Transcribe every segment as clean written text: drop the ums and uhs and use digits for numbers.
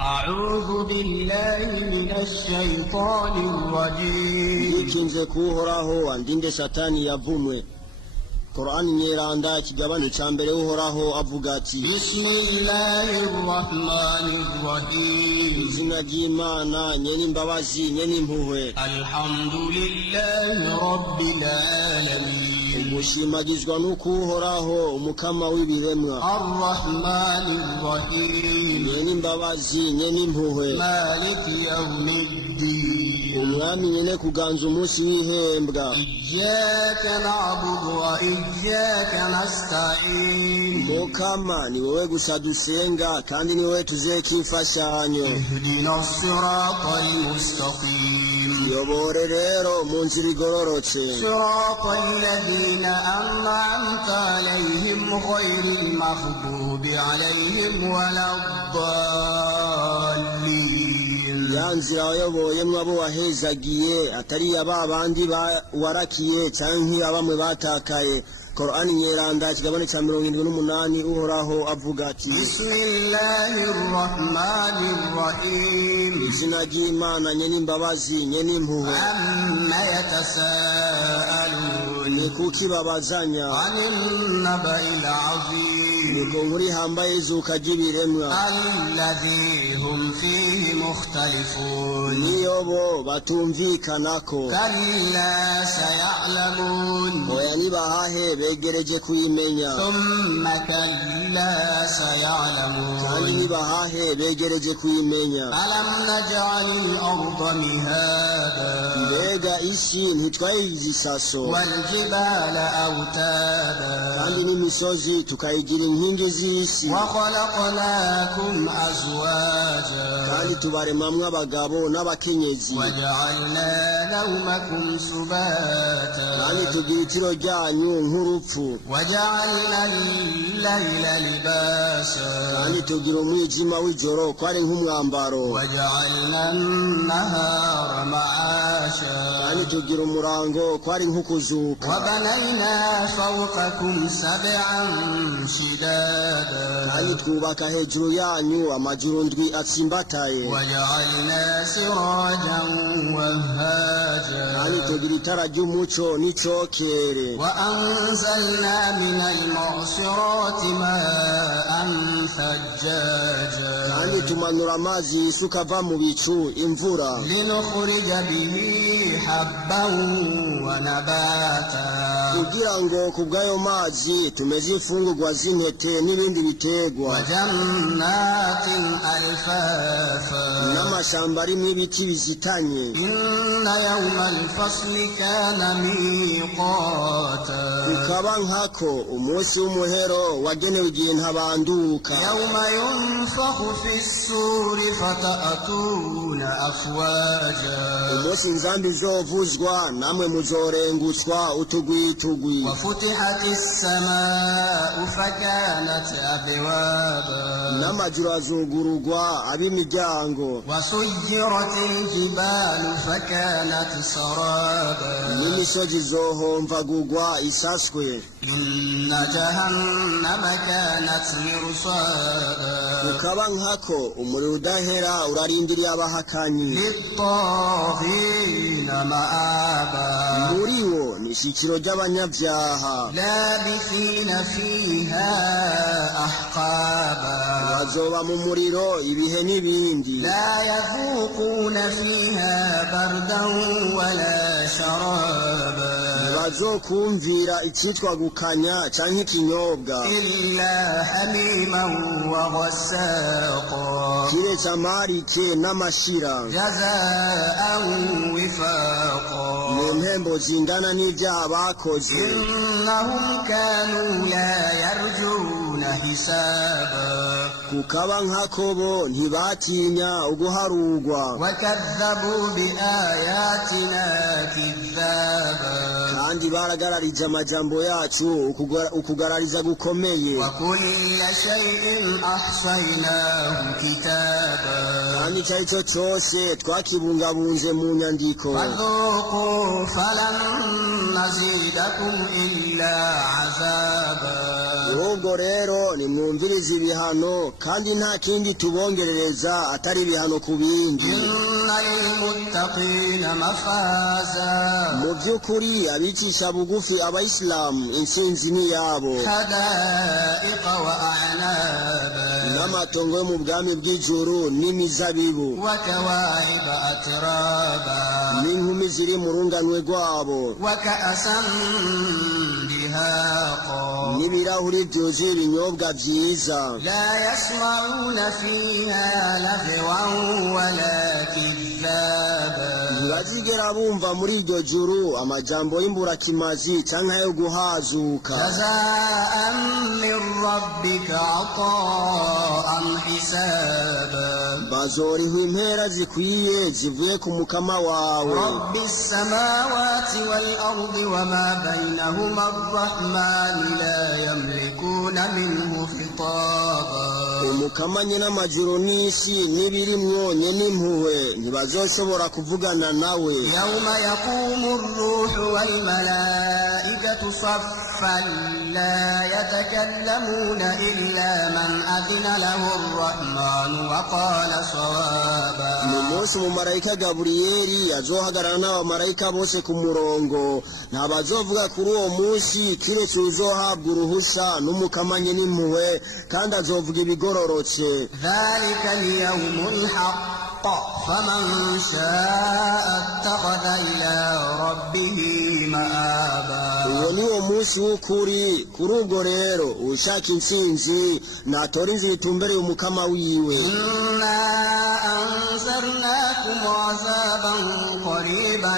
أعوذ بالله من الشيطان الرجيم. Ikinze kuhoraho andinde satani yavumwe. Qur'ani nyeranda kigabane cyambere uhoraho avuga ati Bismillahirrahmanirrahim. Izina ry'Imana nyene imbabazi nyene impuhwe. Alhamdulillahi rabbil alamin. Umushimagizwa n'ukuhoraho umukama w'ibiremwa. Arrahmanirrahim. Nyene imbabazi nyene impuhwe. Maliki yawmiddin. Umwami nyene kuganza umunsi w'ihembwa. Iyyaka na'budu wa iyyaka nasta'in. Mukama ni wowe gusa dusenga kandi ni wowe tuzekifashanyo. Ihdina siratal mustaqim. Yobore rero mu nzira igororotse. Siratal ladina an'amta alayhim ghayril maghdubi alayhim waladdallin. Yanzira wayoboyemwo abo wahezagiye atari abandi warakiye canke abamwe batakaye. Qur'ani nyeranda kigabane ca 78 uhoraho avuga ati Bismillahirrahmanirrahim. Izina ry'Imana nyene imbabazi nyene impuhwe. Amma yatasaalun. Ni kuki babazanya? Anil naba'il azim. Niko nkuri hambaye izuka ry'ibiremwa. Alladhi hum fihi mukhtalifun. Niyo bo batumvikanako. Kalla saya'lamun. Oya nibahahe begereje kuyimenya. Thumma kalla saya'lamun. Kandi nibahahe begereje kuyimenya. Alam naj'alil arda mihada. Mbega isi ntitwayigize isaso. Wal jibala awtada. Kandi n'imisozi tukayigira inkingi z'isi. Wa khalaqnakum azwaja. Kandi tubaremamwo abagabo n'abakenyezi. Wa ja'alna nawmakum subata. Kandi tugira itiro ryanyu nk'urupfu. Wa ja'alna al-layla libasa. Kandi tugira umwijima w'ijoro ko ari nk'umwambaro. Wa ja'alna an-nahara ma'asha. Kandi tugira umurango ko ari nk'ukuzuka. Wa banayna fawqakum sab'an shidada. Kandi twubaka hejuru yanyu amajuru ndwi atsimbataye. Wa ja'alna sirajan wahhaja. Kandi tugira itara ry'umuco n'icokere. Wa anzalna minal mu'sirati ma'an thajjaja. Kandi tumanura amazi yisuka ava mu bicu imvura. Linukhrija bihi habban wa nabata. Kugira ngo kubw'ayo mazi tumeze imfungurwa z'intete n'ibindi bitegwa. Wa jannatin alfafa. N'amashamba arimo ibiti bizitanye. Inna yawmal fasli kana miqata. Ukaba nkako umunsi w'umuhero wagenewe igihe ntabanduka. Yawma yunfakhu fis-suri fata'tuna afwaja. Umunsi inzambi izovuzwa namwe muzorengutswa utugwitugwi. Wa futihatis sama'u fakanat abwaba. N'amajuru azugurugwa ab'imiryango. Wa suyyiratil jibalu fakanat saraba. N'imisozi izohomvagurwa isaswe. Inna jahannama kanat mirsada. Ukaba nkako umuriro udahera urarindiriye abahakanyi. Lit-taghina ma'aba. Muri wo ni ishikiro ry'abanyabyaha. Labithina fiha ahqaba. Bazoba mu muriro ibihe n'ibindi. La yadhuquna fiha bardan wala sharaba. Bazokumvira icitwa gukanya canke ikinyobwa. Illa hamiman wa ghassaqa. Kiretse amarike n'amashira. Jazaan wifaqa. Mu mpembo zingana n'ivyaha bakoze. Innahum kanu la yarjuna hisaba. Kukaba nkako bo ntibatinya uguharugwa. Wakadhabu biayatina kidhaba. Kandi baragararije amajambo yacu ukugarariza gukomeye. Wa kulla shay'in ahsaynahu kitaba. Kandi icyo cyose twakibungabunze mu nyandiko. Fadhuqu falan nazidakum illa azaba. ahubwo rero nimwumvirize ibihano kandi nta kindi tubongerereza atari ibihano ku bindi. إن للمتقين مفازا mu by'ukuri abicisha bugufi abayisilamu intsinzi ni yabo, حدائق وأعنابا n'amatongo yo mu bwami bw'ijuru n'imizabibu, وكواعب أترابا n'inkumi ziri mu runganwe rwabo, وكأسا دهاقا n'ibirahuri byuzuye ibinyobwa byiza. لا يسمعون فيها لغوا ولا كذابا ntibazigera bumva muri iryo juru amajambo y'imburakimazi cyangwa yo guhazuka. جزاء من ربك عطاء حسابا bazorihwa impera zikwiye zivuye ku mukama wawe. رب السماوات والأرض وما بينهما الرحمن لا يملكون منه خطابا umukama nyine amajuru n'isi n'ibirimwo nyine impuhwe ntibazoshobora kuvugana nawe. يوم يقوم الروح والملائكة صفا لا يتكلمون إلا من أذن له الرحمن وقال صوابا ni umunsi umumarayika gaburiyeli azohagarara n'abamarayika bose ku murongo, ntabazovuga kuri uwo munsi kiretse uzohabwa uruhusha n'umukama nyine impuhwe kandi azovuga ibigororotse. ذلك اليوم الحق فمن شاء اتخذ إلى ربه مآبا uwo ni wo munsi w'ukuri. kuri ubwo rero ushaka intsinzi natora inzira itumbereye umukama wiwe. إنا أنذرناكم عذابا قريبا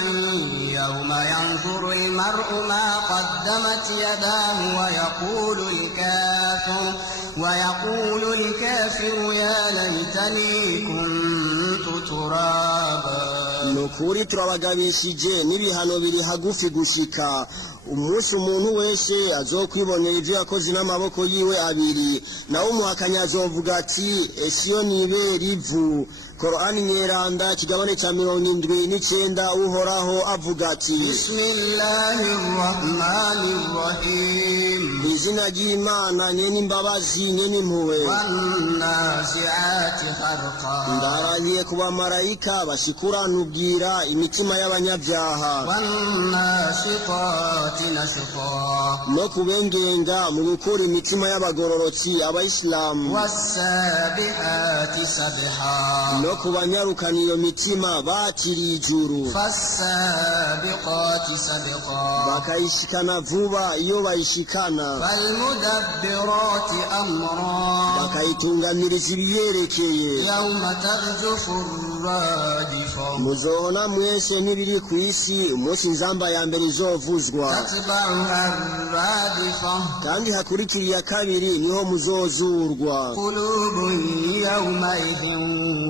يوم ينظر المرء ما قدمت يداه ويقول الكافر يا ليتني كنت ترابا nukuri turabagabishije n'ibihano biri hagufi gushika. umunsi umuntu wese azokwibonera ibyo yakoze n'amaboko yiwe abiri, nawe umuhakanyi azovuga ati ese iyo nibera ivu. Korani nyeranda kigabane cya 79 uhoraho avuga ati بسم الله الرحمن الرحيم izina ry'Imana nyene imbabazi nyene impuhwe. والنازعات غرقا ndarahiye ku bamarayika bashikurana ubwira imitima y'abanyabyaha, والناشطات نشطا no kubengenga mu gukura imitima y'abagororotsi abayisilamu, والسابحات سبحا no kubanyarukana iyo mitima bakiriye ijuru, فالسابقات سبقا bakayishikana vuba iyo bayishikana, فالمدبرات أمرا bakayitunganiriza ibiyerekeye. يوم ترجف الرادفة muzohona mwese n'ibiri ku isi umunsi inzamba ya mbere izovuzwa, تتبعها الرادفة kandi hakurikira iya kabiri niho muzozurwa. قلوب يومئذ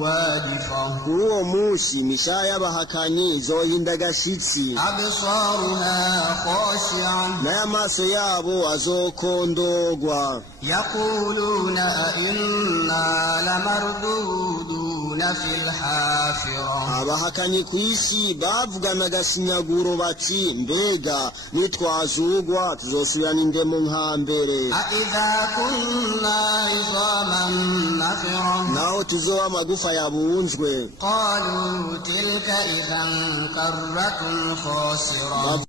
واجفة kuri uwo munsi imishaya y'abahakanyi izohinda agashitsi, أبصارها خاشعة n'ay'amaso yabo azokondogwa. يقولون أئنا لمردودون في الحافرة abahakanyi ku isi bavugana agasinyaguro bati mbega nitwazugwa tuzosubirana indemo nka mbere, أإذا كنا عظاما نخرة naho tuzoba amagufa yabunzwe. قالوا تلك إذا كرة خاسرة